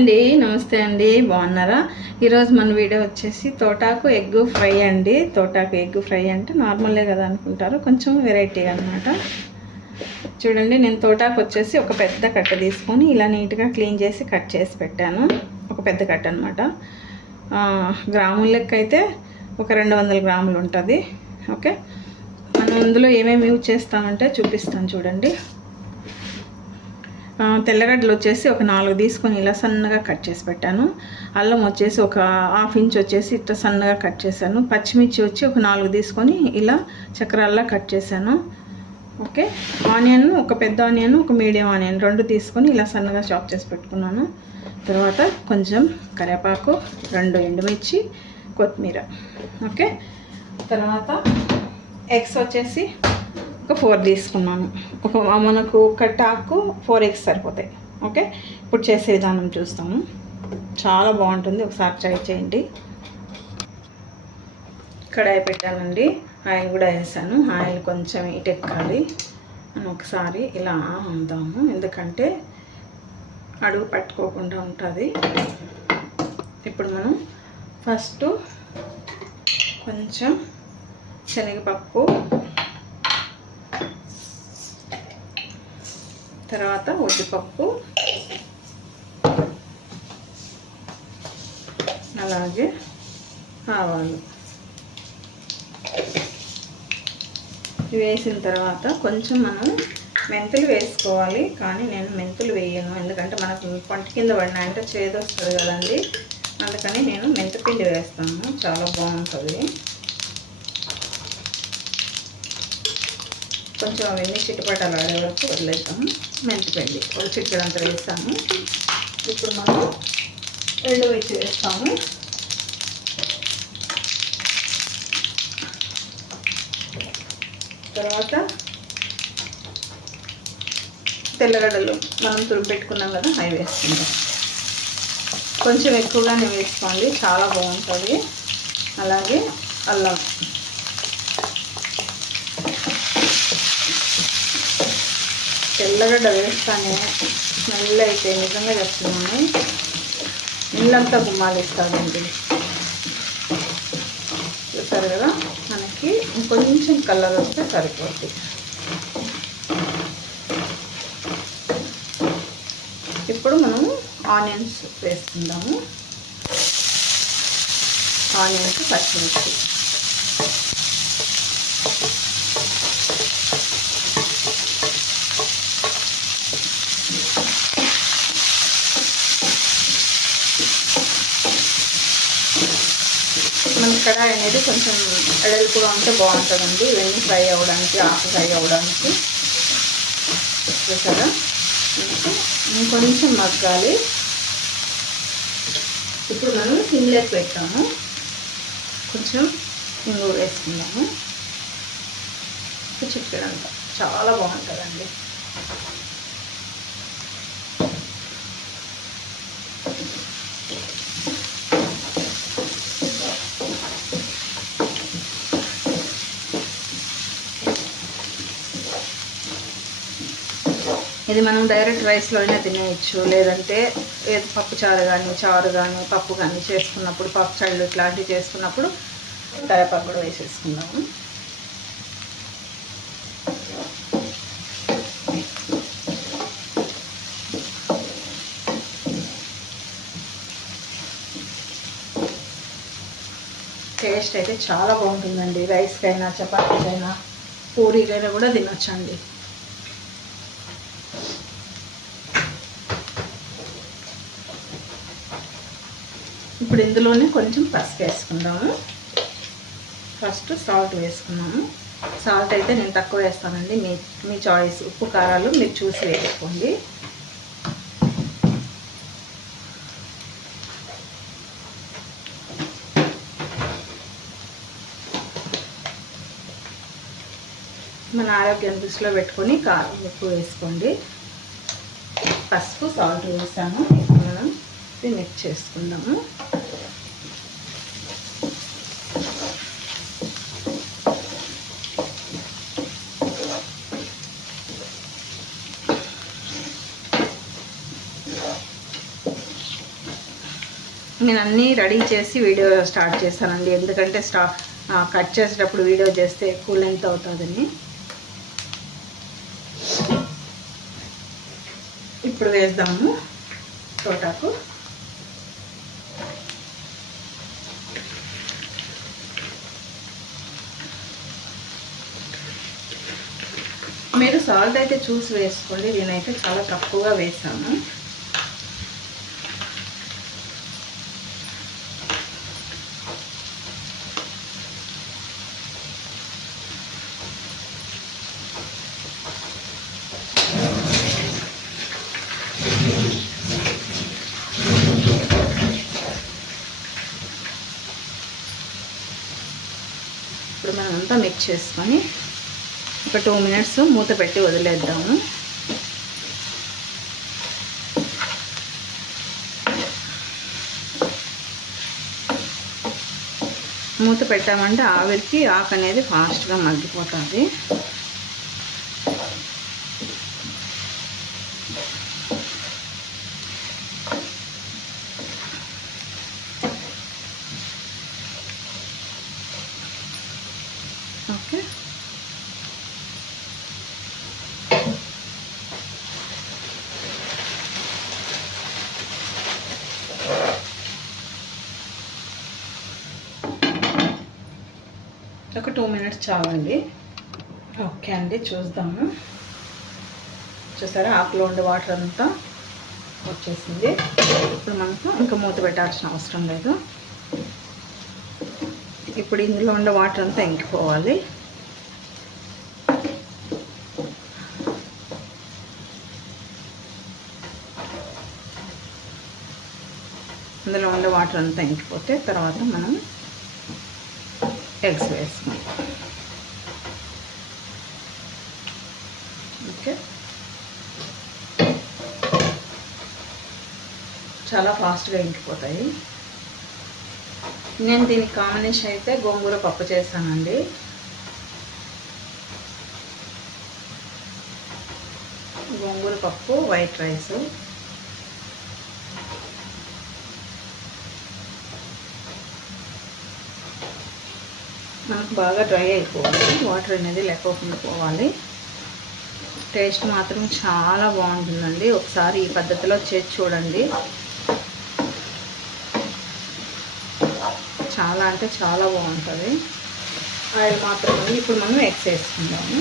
అండి నమస్తే అండి బాగున్నారా? ఈరోజు మన వీడియో వచ్చేసి తోటాకు ఎగ్ ఫ్రై అండి. తోటాకు ఎగ్ ఫ్రై అంటే నార్మలే కదా అనుకుంటారు కొంచెం వెరైటీ అనమాట చూడండి నేను తోటాకు వచ్చేసి ఒక పెద్ద కట్ట తీసుకొని ఇలా నీట్గా క్లీన్ చేసి కట్ చేసి పెట్టాను. ఒక పెద్ద కట్ట అనమాట గ్రాముల లెక్క అయితే ఒక రెండు వందల గ్రాములు ఉంటుంది. ఓకే? మనం ఇందులో ఏమేమి యూజ్ చేస్తామంటే చూపిస్తాను చూడండి. తెల్లగడ్డలు వచ్చేసి ఒక నాలుగు తీసుకొని ఇలా సన్నగా కట్ చేసి పెట్టాను. అల్లం వచ్చేసి ఒక హాఫ్ ఇంచ్ వచ్చేసి ఇట్లా సన్నగా కట్ చేశాను. పచ్చిమిర్చి వచ్చి ఒక నాలుగు తీసుకొని ఇలా చక్రాల్లా కట్ చేశాను. ఓకే? ఆనియన్ ఒక పెద్ద ఆనియన్ ఒక మీడియం ఆనియన్ రెండు తీసుకొని ఇలా సన్నగా చాప్ చేసి పెట్టుకున్నాను. తర్వాత కొంచెం కరివేపాకు రెండు ఎండుమిర్చి కొత్తిమీర. ఓకే? తర్వాత ఎగ్స్ వచ్చేసి ఒక ఫోర్ తీసుకున్నాను ఒక మనకు ఒక టాకు ఫోర్ ఎగ్స్ సరిపోతాయి. ఓకే? ఇప్పుడు చేసే విధానం చూస్తాము. చాలా బాగుంటుంది. ఒకసారి ట్రై చేయండి. కడాయి పెట్టానండి ఆయిల్ కూడా వేసాను. ఆయిల్ కొంచెం ఇటెక్కాలి అని ఒకసారి ఇలా ఉందాము. ఎందుకంటే అడుగు పట్టుకోకుండా ఉంటుంది. ఇప్పుడు మనం ఫస్ట్ కొంచెం శనగపప్పు తర్వాత ఉద్దిపప్పు అలాగే ఆవాలు. వేసిన తర్వాత కొంచెం మనం మెంతులు వేసుకోవాలి. కానీ నేను మెంతులు వేయను. ఎందుకంటే మనకు పంట కింద పడినాయంటే చేదు వస్తుంది కదండి. అందుకని నేను మెంతిపిండి వేస్తాను. చాలా బాగుంటుంది. కొంచెం అవన్నీ చిట్టుపటాలు ఆడే వరకు వదిలేస్తాము మెంతిపిండి ఒక చిట్టుడంత వేస్తాము. ఇప్పుడు మనం ఎండుమిర్చి వేస్తాము. తర్వాత తెల్లగడ్డలు మనం తురుము పెట్టుకున్నాం కదా అవి వేసుకుందాం. కొంచెం ఎక్కువగానే వేసుకోండి చాలా బాగుంటుంది. అలాగే అల్లం. తెల్లగడ్డ వేస్తానే స్మెల్ అయితే నిజంగా చెప్తున్నాను. ఇల్లంతా గుమ్మాలిస్తాదండి చూసారు కదా? మనకి ఇంకొంచెం కలర్ వస్తే సరిపోద్ది. ఇప్పుడు మనము ఆనియన్స్ వేసుకుందాము. ఆనియన్స్ పచ్చిమిర్చి మన కడాయి అనేది కొంచెం ఎడల్పుగా ఉంటే బాగుంటుందండి. ఇవన్నీ ఫ్రై అవ్వడానికి ఆకు ఫ్రై అవ్వడానికి. చూసారా? ఇంకొంచెం మగ్గాలి. ఇప్పుడు మనం సిమ్లోకి పెట్టాము. కొంచెం ఇంగు వేసుకుందాము. చిక్కడంతా చాలా బాగుంటుందండి. ఇది మనం డైరెక్ట్ రైస్లో అయినా తినేయచ్చు. లేదంటే ఏదో పప్పు చారు కానీ చారు కానీ పప్పు కానీ చేసుకున్నప్పుడు పప్పు చారులు ఇట్లాంటివి చేసుకున్నప్పుడు కరేపాకు కూడా వేసేసుకుందాము. టేస్ట్ అయితే చాలా బాగుంటుందండి. రైస్కైనా చపాతీకైనా పూరీకైనా కూడా తినొచ్చండి. ఇప్పుడు ఇందులోనే కొంచెం పసుపు వేసుకుందాము. ఫస్ట్ సాల్ట్ వేసుకున్నాము. సాల్ట్ అయితే నేను తక్కువ వేస్తానండి. మీ మీ చాయిస్. ఉప్పు కారాలు మీరు చూసి వేసుకోండి. మన ఆరోగ్యం దృష్టిలో పెట్టుకొని కారం ఉప్పు వేసుకోండి. పసుపు సాల్ట్ వేసాము. ఇప్పుడు మనం మిక్స్ చేసుకుందాము. నేను అన్నీ రెడీ చేసి వీడియో స్టార్ట్ చేశానండి ఎందుకంటే స్టా కట్ చేసేటప్పుడు వీడియో చేస్తే ఎక్కువ లెంత్ అవుతుందని. ఇప్పుడు వేద్దాము తోటాకు. మీరు సాల్ట్ అయితే చూసి వేసుకోండి. నేనైతే చాలా తక్కువగా వేసాను ఇప్పుడు మనం అంతా మిక్స్ చేసుకొని ఒక టూ మినిట్స్ మూత పెట్టి వదిలేద్దాము. మూత పెట్టామంటే ఆవిరికి ఆకు అనేది ఫాస్ట్గా మగ్గిపోతుంది. ఓకే. ఒక టూ మినిట్స్ చాలండి. ఓకే అండి చూద్దాము. చూసారా ఆకులో ఉండే వాటర్ అంతా వచ్చేసింది. ఇప్పుడు మనకు ఇంకా మూత పెట్టాల్సిన అవసరం లేదు. ఇప్పుడు ఇందులో ఉండే వాటర్ అంతా ఇంకిపోవాలి ఇందులో ఉండే వాటర్ అంతా ఇంకిపోతే తర్వాత మనం ఎగ్స్ వేసుకుంటాం ఓకే. చాలా ఫాస్ట్గా ఇంకిపోతాయి నేను దీనికి కాంబినేషన్ అయితే గోంగూర పప్పు చేస్తానండి గోంగూర పప్పు వైట్ రైస్ మనకు బాగా డ్రై అయిపోవాలి. వాటర్ అనేది లేకోకుండా పోవాలి. టేస్ట్ మాత్రం చాలా బాగుంటుందండి. ఒకసారి ఈ పద్ధతిలో చేసి చూడండి. చాలా అంటే చాలా బాగుంటుంది. ఆయిల్ మాత్రం ఇప్పుడు మనం ఎగ్స్ వేసుకుందాము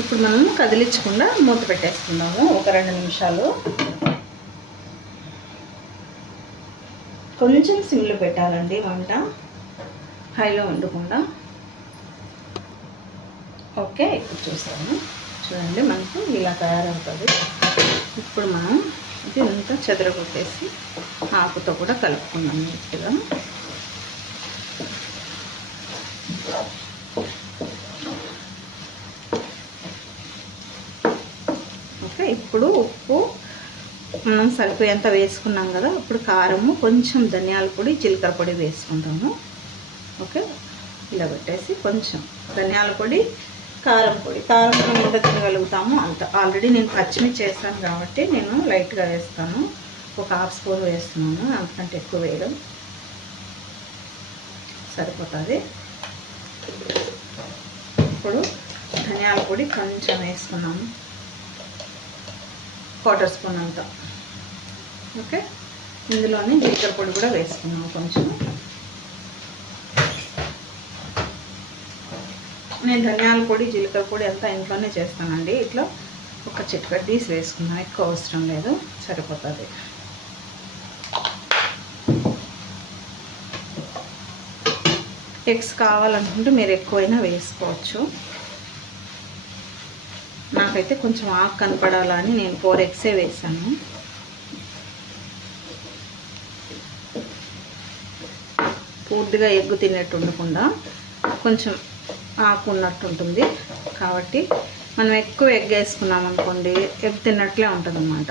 ఇప్పుడు మనం కదిలించకుండా మూత పెట్టేసుకుందాము. ఒక రెండు నిమిషాలు. కొంచెం సిమ్లో పెట్టాలండి వంట. హైలో వండకుండా ఓకే ఇప్పుడు చూస్తాము చూడండి మనకు ఇలా తయారవుతుంది. ఇప్పుడు మనం ఇది అంతా చెదరగొట్టేసి ఆకుతో కూడా కలుపుకున్నాం నీట్గా ఓకే ఇప్పుడు ఉప్పు మనం సరిపోయేంత వేసుకున్నాం కదా ఇప్పుడు కారము కొంచెం ధనియాల పొడి జీలకర్ర పొడి వేసుకుంటాము. ఓకే? ఇలా పెట్టేసి కొంచెం ధనియాల పొడి కారం పొడి. కారం పొడి ఎంత తినగలుగుతాము అంత. ఆల్రెడీ నేను పచ్చిమిర్చి వేస్తాను కాబట్టి నేను లైట్గా వేస్తాను. ఒక హాఫ్ స్పూన్ వేస్తున్నాను అంతకంటే ఎక్కువ వేయడం. సరిపోతుంది. ఇప్పుడు ధనియాల పొడి కొంచెం వేసుకున్నాము. క్వార్టర్ స్పూన్ అంతా. ఓకే ఇందులోనే జీలకర్ర పొడి కూడా వేసుకున్నాము కొంచెం. నేను ధనియాల పొడి జీలకర్ర పొడి అంతా ఇంట్లోనే చేస్తానండి. ఇట్లా ఒక చిటికెట్ తీసి వేసుకుందాం ఎక్కువ అవసరం లేదు. సరిపోతుంది. ఎగ్స్ కావాలనుకుంటే మీరు ఎక్కువైనా వేసుకోవచ్చు. నాకైతే కొంచెం ఆకు కనపడాలని నేను ఫోర్ ఎగ్సే వేసాను. పూర్తిగా ఎగ్గు తినేట్టు ఉండకుండా కొంచెం ఆకు ఉన్నట్టు ఉంటుంది. కాబట్టి మనం ఎక్కువ ఎగ్ వేసుకున్నాం అనుకోండి ఎగ్ తిన్నట్లే ఉంటుంది అన్నమాట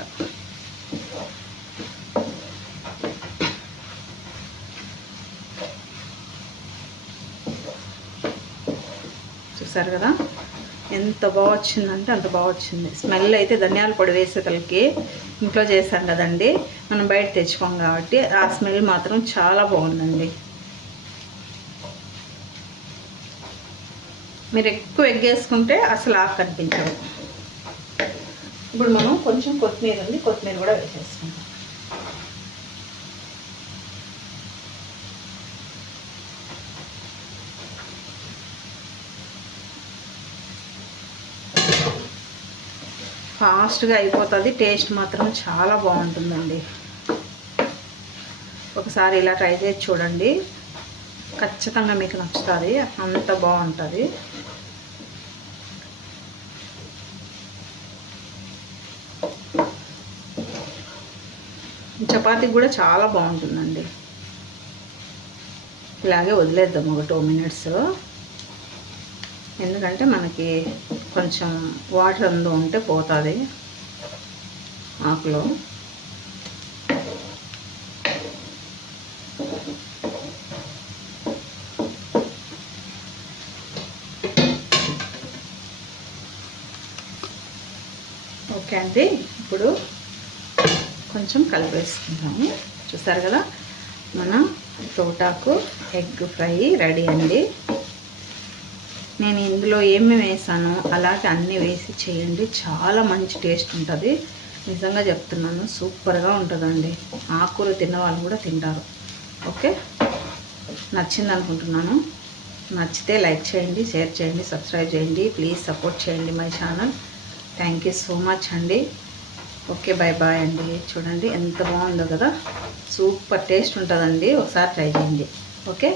చూసారు కదా? ఎంత బాగా వచ్చిందంటే అంత బాగా వచ్చింది స్మెల్ అయితే ధనియాల పొడి వేసేతలకి ఇంట్లో చేసాం కదండి. మనం బయట తెచ్చుకోం కాబట్టి ఆ స్మెల్ మాత్రం చాలా బాగుందండి. మీరు ఎక్కువ ఎగ్గేసుకుంటే అసలు ఆకు కనిపించదు. ఇప్పుడు మనం కొంచెం కొత్తిమీర ఉంది కొత్తిమీర కూడా వేసేసుకుంటాం ఫాస్ట్గా అయిపోతుంది. టేస్ట్ మాత్రం చాలా బాగుంటుందండి. ఒకసారి ఇలా ట్రై చేసి చూడండి. ఖచ్చితంగా మీకు నచ్చుతుంది. అంత బాగుంటుంది. చపాతీ కూడా చాలా బాగుంటుందండి. ఇలాగే వదిలేద్దాం ఒక టూ మినిట్స్. ఎందుకంటే మనకి కొంచెం వాటర్ అందు ఉంటే పోతుంది ఆకులో. ఓకే అండి ఇప్పుడు కొంచెం కలిపేసుకుందాము. చూసారు కదా మన తోటాకు ఎగ్ ఫ్రై రెడీ అండి. నేను ఇందులో ఏమేమి వేసానో అలాగే అన్నీ వేసి చేయండి. చాలా మంచి టేస్ట్ ఉంటుంది. నిజంగా చెప్తున్నాను సూపర్గా ఉంటుందండి. ఆకులు తిన్న వాళ్ళు కూడా తింటారు. ఓకే? నచ్చింది అనుకుంటున్నాను. నచ్చితే లైక్ చేయండి షేర్ చేయండి సబ్స్క్రైబ్ చేయండి. ప్లీజ్ సపోర్ట్ చేయండి my channel. Thank you so much అండి. ఓకే బాయ్ బాయ్ అండి. చూడండి ఎంత బాగుందో కదా. సూపర్ టేస్ట్ ఉంటుందండి. ఒకసారి ట్రై చేయండి. ఓకే?